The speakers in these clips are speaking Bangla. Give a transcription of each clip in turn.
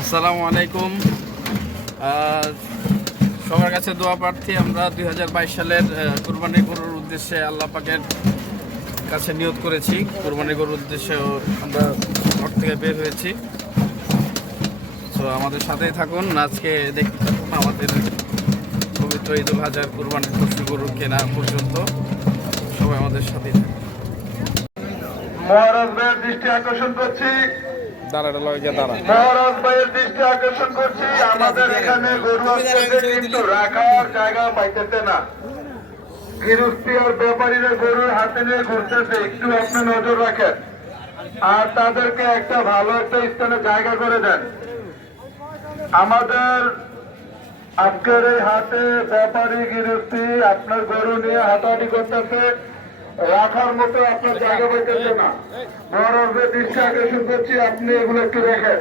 আসসালামু আলাইকুম। সবার কাছে দোয়া প্রার্থী। আমরা 2022 সালের কুরবানি গরুর উদ্দেশ্যে আল্লাহ পাকের কাছে নিয়ত করেছি। কুরবানি গরুর উদ্দেশ্যে আমরা ঘর থেকে বের হয়েছি। তো আমাদের সাথেই থাকুন, আজকে দেখতে থাকুন আমাদের পবিত্র ঈদুল আজহার কুরবানির পশু গরু কেনা পর্যন্ত সবাই আমাদের সাথেই থাকুন। মহারাজ ভাইয়ের দৃষ্টি আকর্ষণ করছি, মহারাজ ভাইয়ের দৃষ্টি আকর্ষণ করছি, আমাদের এখানে গরু আসতেছে কিন্তু রাখার জায়গা পাইতেছে না। গৃহস্থী আর ব্যাপারীরা গরুর হাতে নিয়ে ঘুরতেছে, একটু আপনি নজর রাখেন আর তাদেরকে একটা ভালো একটা স্থানে জায়গা করে দেন। আমাদের আজকের এই হাটে ব্যাপারী গৃহস্থী আপনার গরু নিয়ে হাঁটাহাঁটি করতেছে, রাখার মতো আপনার জায়গা পাইতেছে না। মহারাজের দৃষ্টি আকর্ষণ করছি, আপনি এগুলো একটু দেখেন।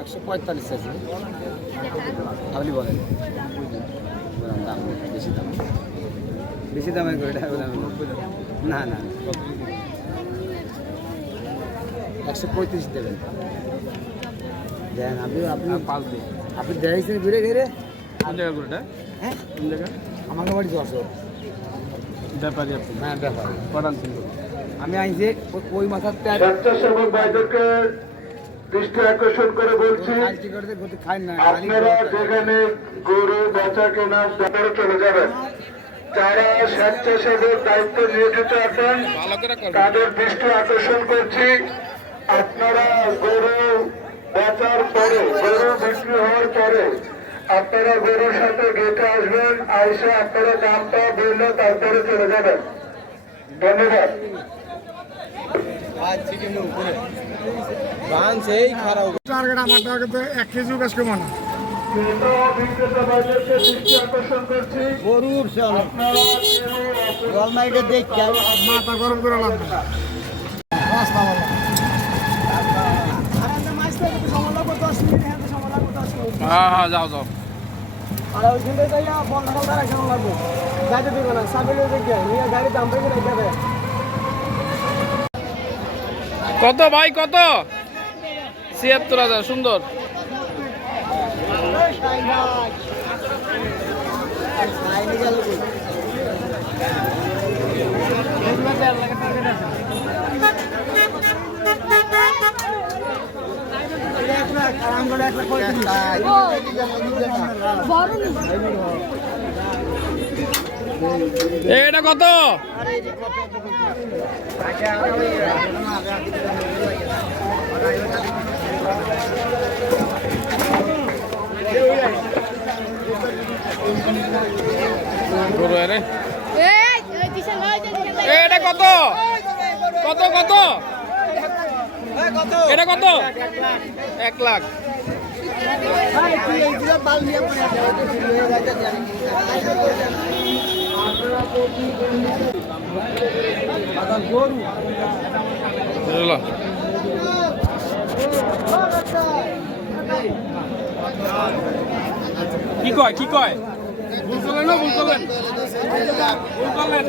145 আছে আপনি বলেন দাম বেশি দামের করে না না 135 দেবেন। দেন আপনি আপনি দেখেছেন ঘুরে ঘিরে কোন জায়গা গরুটা? হ্যাঁ কোন জায়গা? আমাকে বাড়ি আসো ব্যাপারী আপনি? হ্যাঁ ব্যাপার কটান ছিল? আমি আইছি ওই মাথার স্বেচ্ছাসেবক ভাইদেরকে দৃষ্টি আকর্ষণ করে বলছি, খাই না আপনারা যেখানে গরু বেচা কেনা ব্যাপারে চলে যাবেন, যারা স্বেচ্ছাসেবক দায়িত্ব নিয়োজিত আছেন তাদের দৃষ্টি আকর্ষণ করছি, আপনারা গরু বেচার পরে, গরু বিক্রি হওয়ার পরে আপনারা গরুর সাথে গেটে আসবেন, আইসে আপনারা দামটা বললে তারপরে চলে যাবেন। ধন্যবাদ। এক কেজি বেশ কেমন বিক্রেতা ভাইদেরকে দৃষ্টি আকর্ষণ করছি, গরুর জলমাইকে দেখ মাথা গরম করে লাগবে। হ্যাঁ হ্যাঁ, যাও যাও। আর ওইখান থেকে যাইয়া বন্ধ ফলটা রাখানো লাগবো, যাইতে দেবে না সাবিলে দেখে নিয়ে গাড়ির দাম থেকে রেখে দেবে। কত ভাই, কত? ৭৬,০০০। সুন্দর। এটা কত? এটা কত? কত কত? এটা কত? 1 লাখ। কি কয়, কি কয়? ভুল করলেন না? ভুল করলেন? ভুল করলেন?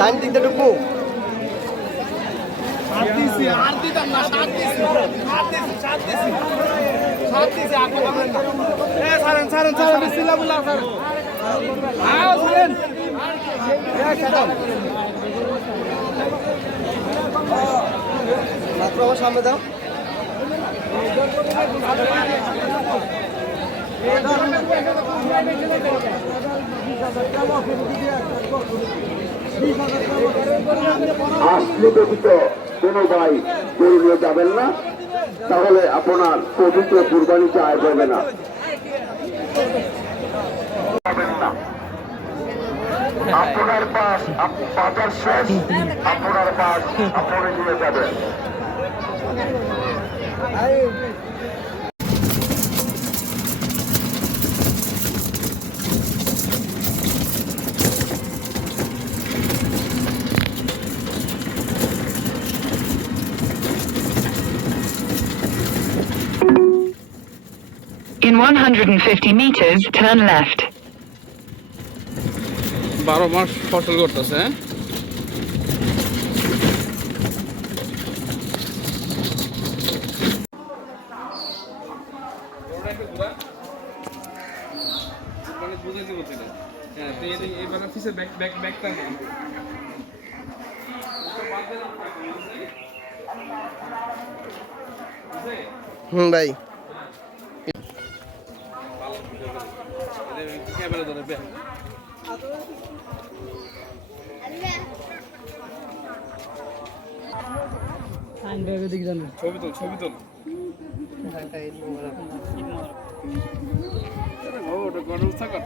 টাইম দিতে ঢুকবো মাত্র আমার সামনে দাও। আসলে ব্যতীত কোনো ভাই গরু নিয়ে যাবেন না, তাহলে আপনার পবিত্র কুরবানি আয় হবে না। আপনার পাশ বাজার শেষ, আপনার পাশ আপনি নিয়ে যাবেন। In 150 meters, turn left. 12 মাস ফসল করতেছে। বুঝে দিব তুই হ্যাঁ তুই এইবার পিছে ব্যাক টান ভাই ক্যামেরা ধরে বে ছবি তোল ওটা গরম থাকা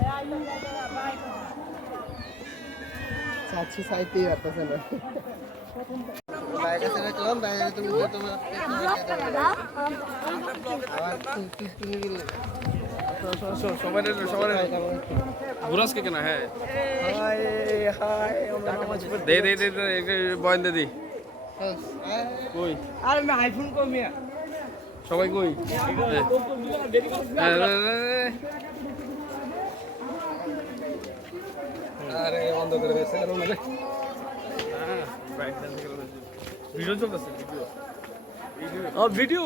চাচ্ছি চাইতেই পারতেছে না বাইরে ছেড়ে রাখলাম বাইরে তুমি তোমার সবাই বুরাজকে কেনা হ্যাঁ দে বয়ান দে দি কই আর আমি আইফোন কমিয়া সবাই কই আরে বন্ধ করে দিয়েছে ভিডিও চলতেছে ভিডিও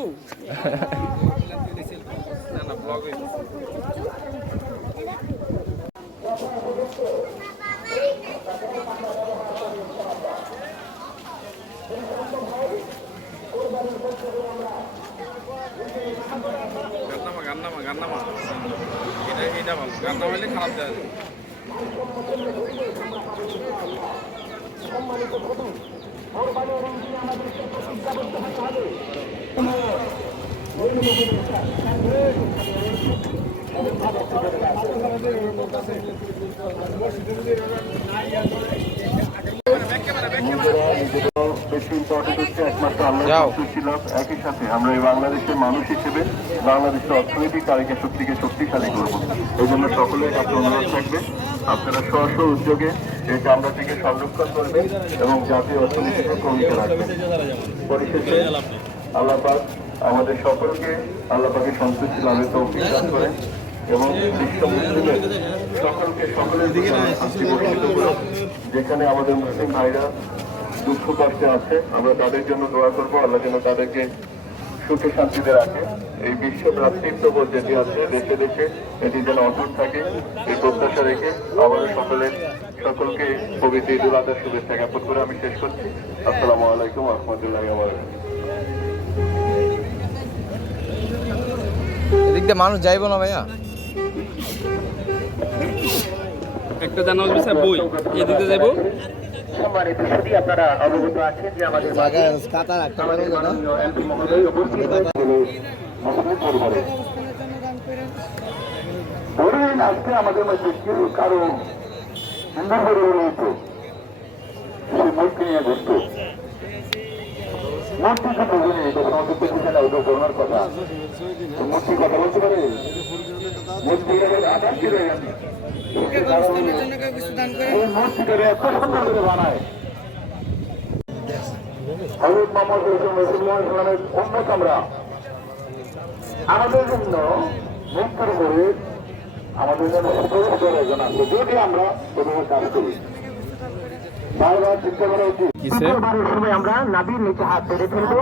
না না ব্লগ গান নামা এটা ভালো গান নামাইলে খারাপ দেওয়া যায় বেশি ইম্পর্টেন্ট হচ্ছে একমাত্র আমরা ছিলাম একই সাথে আমরা এই বাংলাদেশের মানুষ হিসেবে বাংলাদেশের অর্থনৈতিক তালিকা শক্তিকে শক্তিশালী করব। এই জন্য সকলের কাছে অনুরোধ থাকবে আপনারা স্ব উদ্যোগে এই চামড়াটিকে সংরক্ষণ করবেন এবং জাতীয় অর্থনীতিকে ভূমিকা রাখবেন। পরিশেষে আল্লাহ পাক আমাদের সকলকে আল্লাহ পাকের সন্তুষ্টি লাভের তৌফিক দান করেন এবং বিশ্ব মুসলিমের সকলের দিকে শান্তি বর্ষিত করুন। যেখানে আমাদের মুসলিম ভাইরা দুঃখ কষ্টে আছে আমরা তাদের জন্য দোয়া করবো আল্লাহ যেন তাদেরকে সুখে শান্তিতে রাখে। এই বিশ্ব ভ্রাতৃত্ববোধ যেটি আছে দেশে দেশে এটি যেন অটুট থাকে এই প্রত্যাশা রেখে আবার সকলকে পবিত্র ঈদুল আজহার শুভেচ্ছা জ্ঞাপন করে আমি শেষ করছি। আসসালামু আলাইকুম ওয়া রাহমাতুল্লাহি ওয়া বারাকাতুহু। এদিক দিয়ে মানুষ যাইব না ভাইয়া একটা জানাল বিষয় বই এদিকে যাবো সম্মানিত সুধী আপনারা অবগত আছেন যে আমাদের জায়গায় কাতা রাখতে পারবো না ধরেন আজকে আমাদের মধ্যে কেউ কারো সুন্দর করে রয়েছে সে মূর্তি নিয়ে ঘুরত মূর্তিকে বুঝিনি এটা সমাজের পেছনে না ওদের করোনার কথা মূর্তি কথা বলতে পারে মূর্তি আদান ছিল মূর্তিটারে এত সুন্দর করে বানায় হযরত মুহাম্মদ রাসূলুল্লাহের উম্মত আমরা আমাদের জন্য মৃত্যুর পরে আমাদের জন্য প্রয়োজন আছে যদি আমরা এভাবে কাজ করি বারবার চিন্তা করা উচিত সময় আমরা নাবির নিচে হাত ধরে ফেলবো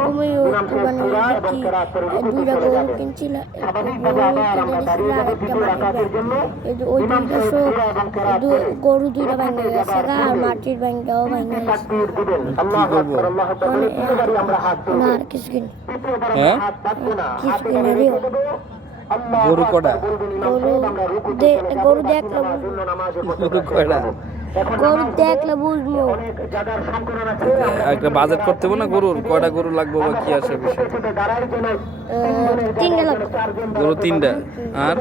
গরু দুইটা ভাঙে গেছে আর মাটির ব্যাংকটাও ভাঙে গেছে না কিছু কিনে কিছু কিনে দিও গরু কটা গরু দেখলে গরু কয়টা গরু দেখলে বুঝবো একটা বাজেট করতে হবে না গরুর কয়টা গরু লাগবে বা কি আছে বিষয় 3টা লাগবে গরু 3টা আর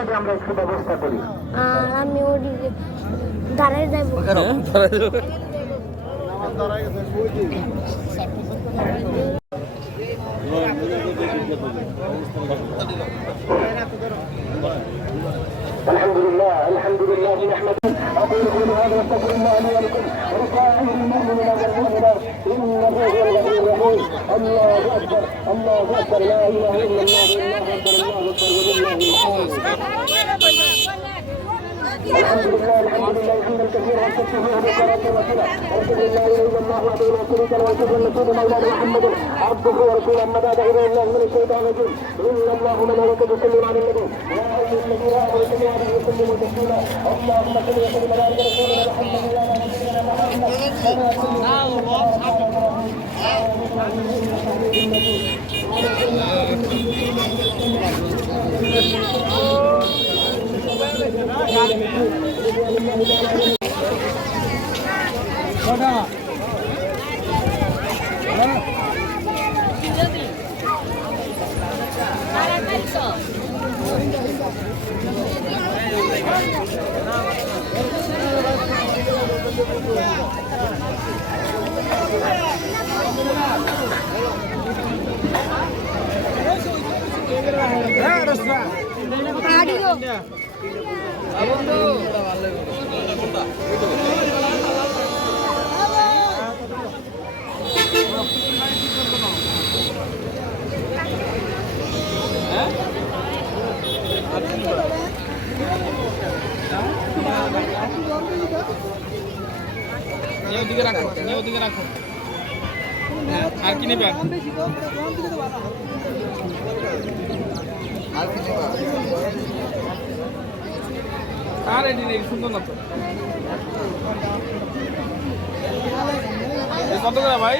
আমি ওদিকে দাঁড়ায় যাবো الحمد لله نحمده أقول قولي هذا واستغفر الله لي ولكم ولسائر المؤمنين والمؤمنات إنه هو الغفور الرحيم. الله أكبر لا إله إلا الله الله أكبر ولله الحمد. الحمد لله حمدا كثيرا ওদিকে রাখো, ওদিকে রাখো। আর কি নেবে? আর এটি নেই, সুন্দর না তো। কত করে ভাই?